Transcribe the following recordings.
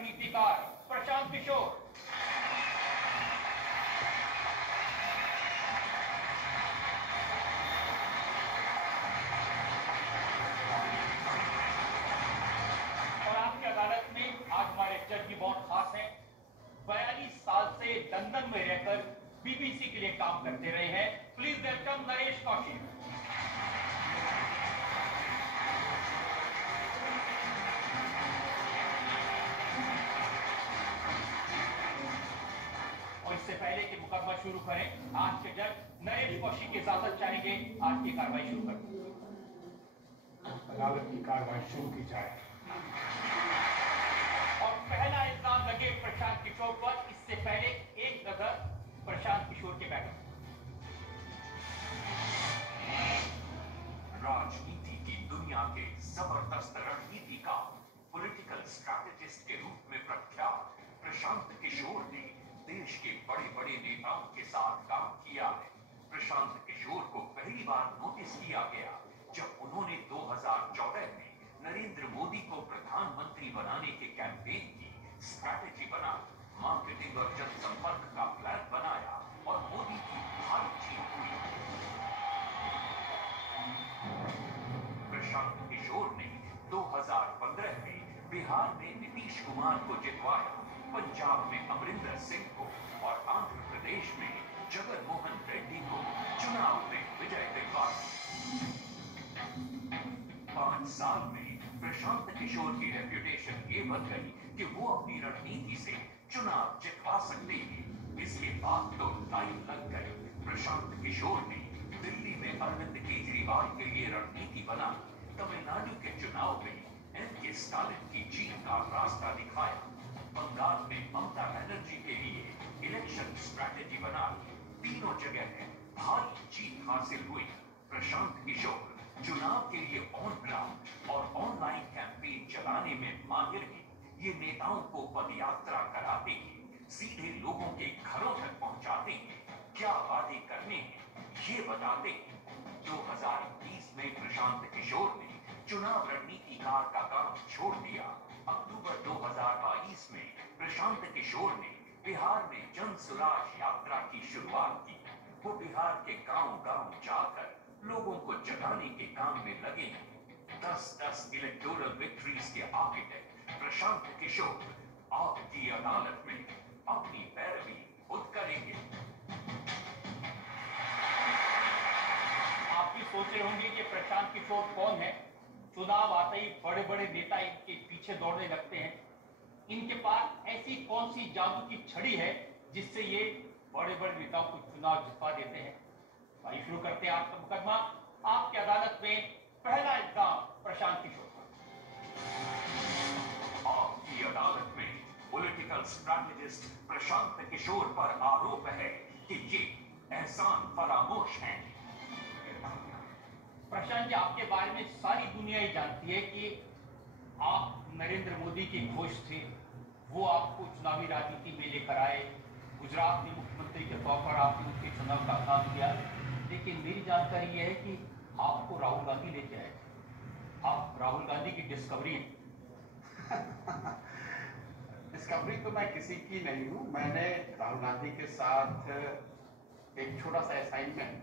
रणनीतिकार प्रशांत किशोर। और आपकी अदालत में आज हमारे जज भी बहुत खास हैं। 42 साल से लंदन में रहकर बीबीसी के लिए काम करते रहे हैं। Please welcome Naresh Kaushik. और इससे पहले कि मुकदमा शुरू करें, आज के जज नरेश कौशिक की इजाजत चाहेंगे आज की कार्रवाई शुरू करें। अदालत की कार्रवाई शुरू की जाए। और पहला इल्जाम लगे प्रशांत किशोर पर। इससे पहले एक नजर प्रशांत किशोर के बैठक। राजनीति की दुनिया के जबरदस्त रणनीतिकार, पॉलिटिकल स्ट्रैटेजिस्ट के रूप में प्रख्यात प्रशांत किशोर ने देश के बड़े बड़े नेताओं के साथ काम किया है। प्रशांत किशोर को पहली बार नोटिस किया गया जब उन्होंने 2014 में नरेंद्र मोदी को प्रधानमंत्री बनाने के कैंपेन की स्ट्रैटेजी बना, मार्केटिंग और जनसंपर्क का प्लान बनाया और मोदी की भारी जीत हुई। प्रशांत किशोर ने 2015 में बिहार में नीतीश कुमार को जितवाया, पंजाब में अमरिंदर सिंह को और आंध्र प्रदेश में जगन मोहन रेड्डी को चुनाव में विजय दिलवाई। 5 साल में प्रशांत किशोर की रेप्यूटेशन ये बन गई कि वो अपनी रणनीति से चुनाव जितवा सकते हैं। इसके बाद तो लाइन लग गई। प्रशांत किशोर ने दिल्ली में अरविंद केजरीवाल के लिए रणनीति बना, तमिलनाडु के चुनाव में एम.के. स्टालिन की जीत का रास्ता दिखाया, बंगाल में ममता बनर्जी के लिए इलेक्शन स्ट्रैटेजी बना, तीनों जगह भारी जीत हासिल हुई। प्रशांत किशोर चुनाव के लिए ऑन ग्राउंड और ऑनलाइन कैंपेन चलाने में माहिर हैं। ये नेताओं को पदयात्रा कराते हैं, सीधे लोगों के घरों तक पहुंचाते हैं, क्या वादे करने हैं ये बताते हैं। 2020 में प्रशांत किशोर ने चुनाव रणनीतिकार का काम छोड़ दिया। अक्टूबर 2022 में प्रशांत किशोर ने बिहार में जन सुराज यात्रा की शुरुआत की। वो बिहार के गांव-गांव जाकर लोगों को जगाने के काम में लगे हैं। 10-10 इलेक्टोरल विक्ट्रीज के आर्किटेक्ट प्रशांत किशोर आपकी अदालत में अपनी पैरवी खुद करेंगे। आप भी सोच रहे होंगे कि प्रशांत किशोर कौन है। चुनाव आते ही बड़े बड़े नेता इनके पीछे दौड़ने लगते हैं। इनके पास ऐसी कौन सी जादू की छड़ी है जिससे ये बड़े बड़े नेताओं को चुनाव जितवा देते हैं। भाई शुरू करते हैं आपका मुकदमा। आपकी अदालत में पहला इल्जाम प्रशांत किशोर। आपकी अदालत में पॉलिटिकल स्ट्रैटेजिस्ट प्रशांत किशोर पर आरोप है कि ये एहसान फरामोश हैं। प्रशांत जी, आपके बारे में सारी दुनिया ये जानती है कि आप नरेंद्र मोदी के घोष थे। वो आपको चुनावी राजनीति में लेकर आए। गुजरात में मुख्यमंत्री के तौर पर आपने उनके चुनाव का काम किया। लेकिन मेरी जानकारी यह है कि आपको राहुल गांधी लेके आए थे। आप राहुल गांधी की डिस्कवरी हैं। डिस्कवरी तो मैं किसी की नहीं हूँ। मैंने राहुल गांधी के साथ एक छोटा सा असाइनमेंट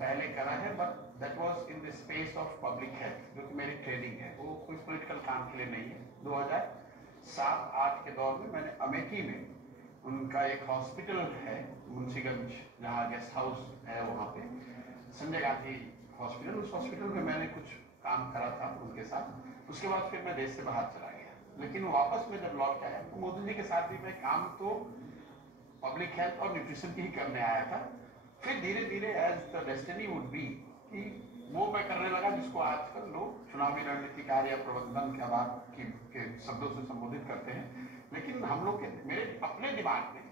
पहले करा है, but that was in the space of public health, जो कि मेरी ट्रेनिंग है। वो कोई पॉलिटिकल काम के लिए नहीं है। 2007-8 के दौर में मैंने अमेठी में उनका एक हॉस्पिटल है मुंशीगंज, जहाँ गेस्ट हाउस है, वहाँ पे संजय गांधी हॉस्पिटल, उस हॉस्पिटल में मैंने कुछ काम करा था उनके साथ। उसके बाद फिर मैं देश से बाहर चला गया। लेकिन वापस में जब लौट आया तो मोदी जी के साथ भी मैं काम तो पब्लिक हेल्थ और न्यूट्रिशन की ही करने आया था। फिर धीरे धीरे as the destiny would be कि वो मैं करने लगा जिसको आजकल लोग चुनावी रणनीतिकार या प्रबंधन के शब्दों से संबोधित करते हैं। लेकिन हम लोग के मेरे अपने दिमाग में,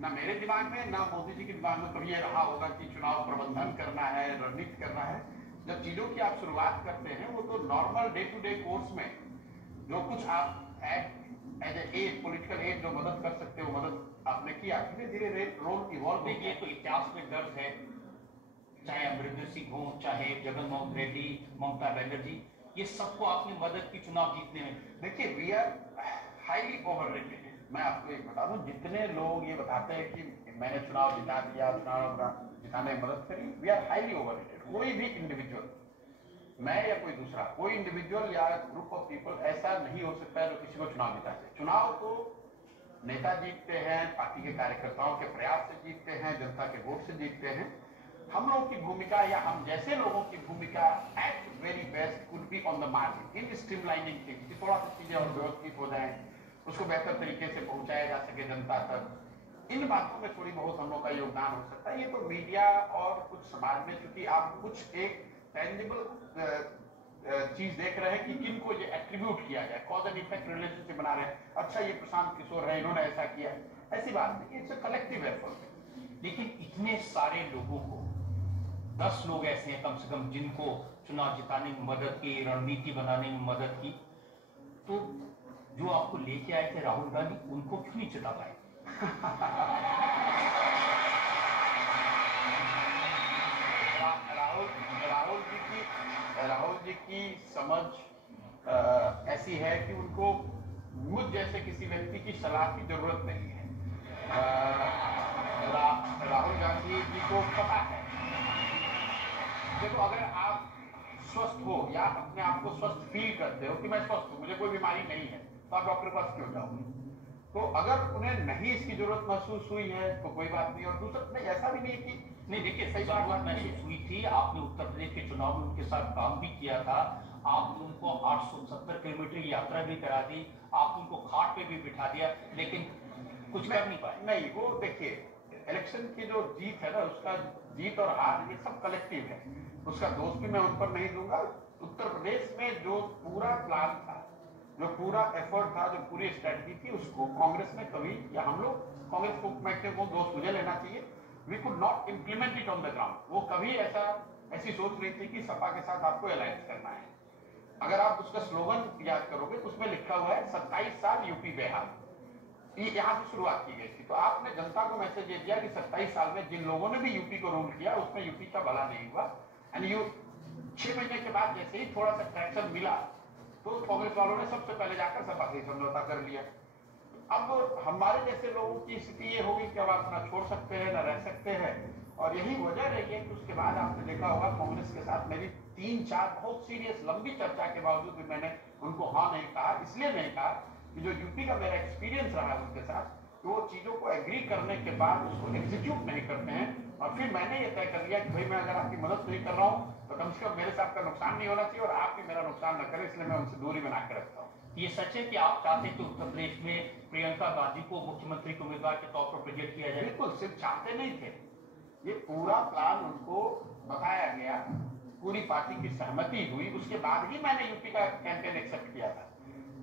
ना मेरे दिमाग में ना मोदी जी के दिमाग में कभी ये रहा होगा कि चुनाव प्रबंधन करना है, रणनीति करना है। जब चीजों की आप शुरुआत करते हैं, वो तो normal day to day course में जो कुछ आप एज एड पॉलिटिकल एड जो मदद कर सकते हो, मदद आपने किया। धीरे धीरे रोल इवॉल्व। ये तो इतिहास में दर्ज है, चाहे अमरिंदर सिंह हो, चाहे जगन मोहन रेड्डी, ममता बनर्जी, ये सबको आपने मदद की चुनाव जीतने में। देखिए, हाईली ओवररेटेड है। मैं आपको एक बता दूं, जितने लोग ये बताते हैं कि मैंने चुनाव जिता दिया, चुनाव जिताने में मदद करी, वी आर हाईली ओवररेटेड। कोई भी इंडिविजुअल, मैं या कोई दूसरा, कोई इंडिविजुअल या ग्रुप ऑफ पीपल ऐसा नहीं हो सकता है जो किसी को चुनाव जिता दे। चुनाव तो नेता जीतते हैं, पार्टी के कार्यकर्ताओं के प्रयास से जीतते हैं, जनता के वोट से जीतते हैं। हम लोगों की भूमिका या हम जैसे लोगों की भूमिका at very best could be on the margin in streamlining things, कि थोड़ा सा चीजें और व्यवस्थित हो जाएं, उसको बेहतर तरीके से पहुंचाया जा सके जनता तक। इन बातों में थोड़ी बहुत हम लोग का योगदान हो सकता है। ये तो मीडिया और कुछ समाज में, चूंकि आप कुछ एक टेंजिबल चीज देख रहे हैं कि किनको ये एट्रीब्यूट किया जाए, कॉज एंड इफेक्ट रिलेशनशिप बना रहे हैं, अच्छा ये प्रशांत किशोर है, इन्होंने ऐसा किया, ऐसी बात नहीं, इट्स अ कलेक्टिव एफर्ट। लेकिन इतने सारे लोगों को 10 लोग ऐसे हैं कम से कम जिनको चुनाव जिताने में मदद की, रणनीति बनाने में मदद की, तो जो आपको लेके आए थे राहुल गांधी, उनको क्यों नहीं जिता पाए? राहुल जी की समझ ऐसी है कि उनको मुझ जैसे किसी व्यक्ति की सलाह की जरूरत नहीं है। राहुल गांधी जी को पता है, देखो अगर आप स्वस्थ हो या अपने आप को स्वस्थ फील करते हो कि मैं स्वस्थ हूं, मुझे कोई बीमारी नहीं है, तो आप डॉक्टर के पास क्यों जाओगे? तो अगर उन्हें नहीं इसकी जरूरत महसूस हुई है तो कोई बात नहीं। और दूसरा नहीं, ऐसा भी नहीं कि नहीं, देखिए सही बात महसूस हुई थी, आपने उत्तर प्रदेश के चुनाव में उनके साथ काम भी किया था, आपने उनको 870 किलोमीटर की यात्रा भी करा दी, आपने उनको खाट पे भी बिठा दिया, लेकिन कुछ कर नहीं पाए। नहीं, वो देखिए इलेक्शन की जो जीत है ना, उसका जीत और हार ये सब कलेक्टिव है, उसका दोष भी मैं उन पर नहीं दूंगा। उत्तर प्रदेश में जो पूरा प्लान था, जो पूरा एफर्ट था, जो पूरी स्ट्रेटजी थी, उसको कांग्रेस ने कभी, या हम लोग कांग्रेस को मैं को दोष मुझे लेना चाहिए, we could not implement it on the ground. वो कभी ऐसी सोच रही थी कि सपा के साथ आपको अलायंस करना है। अगर आप उसका स्लोगन याद करोगे तो उसमें लिखा हुआ है 27 साल यूपी बेहाल, ये यहाँ से शुरुआत की गई थी। तो आपने जनता को मैसेज ये दिया कि 27 साल में जिन लोगों ने भी यूपी को रूल किया उसमें यूपी का भला नहीं हुआ। एंड 6 महीने के बाद जैसे ही थोड़ा सा ट्रैक्शन मिला तो कांग्रेस वालों ने सबसे पहले जाकर सपा से समझौता कर लिया। अब हमारे जैसे लोगों की स्थिति ये होगी कि अब आप ना छोड़ सकते हैं ना रह सकते हैं, और यही वजह रही है कि उसके बाद आपने देखा होगा कांग्रेस के साथ मेरी 3-4 बहुत सीरियस लंबी चर्चा के बावजूद भी मैंने उनको हाँ नहीं कहा। इसलिए नहीं कहा कि जो यूपी का मेरा एक्सपीरियंस रहा है उनके साथ, तो वो चीजों को एग्री करने के बाद उसको एग्जीक्यूट नहीं करते हैं। और फिर मैंने ये तय कर लिया कि भाई मैं अगर आपकी मदद नहीं कर रहा हूँ तो कम से कम मेरे साथ का नुकसान नहीं होना चाहिए और आप भी मेरा नुकसान न करें, इसलिए मैं उनसे दूरी बना के रखता हूँ। ये सच है कि आप चाहते थे उत्तर प्रदेश में प्रियंका गांधी को मुख्यमंत्री के उम्मीदवार के तौर पर प्रोजेक्ट किया जाए? बिल्कुल, सिर्फ चाहते नहीं थे, ये पूरा प्लान उनको बताया गया, पूरी पार्टी की सहमति हुई, उसके बाद ही मैंने यूपी का कैंपेन एक्सेप्ट किया था।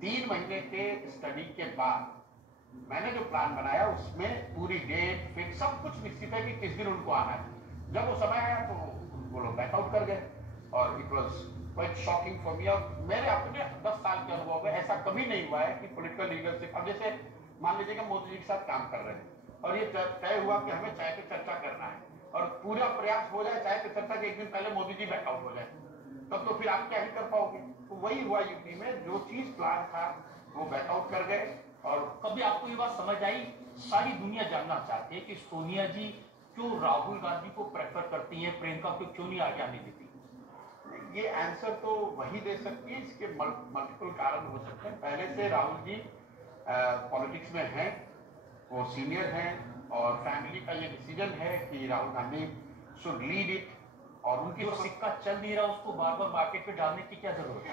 3 महीने के स्टडी के बाद मैंने जो प्लान बनाया उसमें पूरी डेट फिक्स सब कुछ निश्चित है कि किस दिन उनको आना है। जब वो समय आया तो वो लोग बैकआउट कर गए और it was quite shocking for me. और मेरे अपने 10 साल के अनुभव में ऐसा कभी नहीं हुआ है कि पॉलिटिकल लीडरशिप, अब जैसे मान लीजिए कि मोदी जी के साथ काम कर रहे हैं और ये तय हुआ कि हमें चाय पे चर्चा करना है और पूरा प्रयास हो जाए चाय पे चर्चा के एक दिन पहले मोदी जी बैकआउट हो जाए, तब तो फिर आप क्या ही कर पाओगे। तो वही हुआ यूपी में, जो चीज प्लान था वो बैकआउट कर गए। और कभी आपको ये बात समझ आई, सारी दुनिया जानना चाहती है कि सोनिया जी क्यों राहुल गांधी को प्रेफर करती हैं, प्रियंका को क्यों नहीं आगे आने देती? ये आंसर तो वही दे सकती है, इसके मल्टीपल कारण हो सकते हैं। पहले से राहुल जी पॉलिटिक्स में हैं, वो सीनियर हैं और फैमिली का ये डिसीजन है कि Rahul Gandhi should lead it, और उनकी जो सिक्का चल नहीं रहा उसको बार बार मार्केट पे डालने की क्या जरूरत है?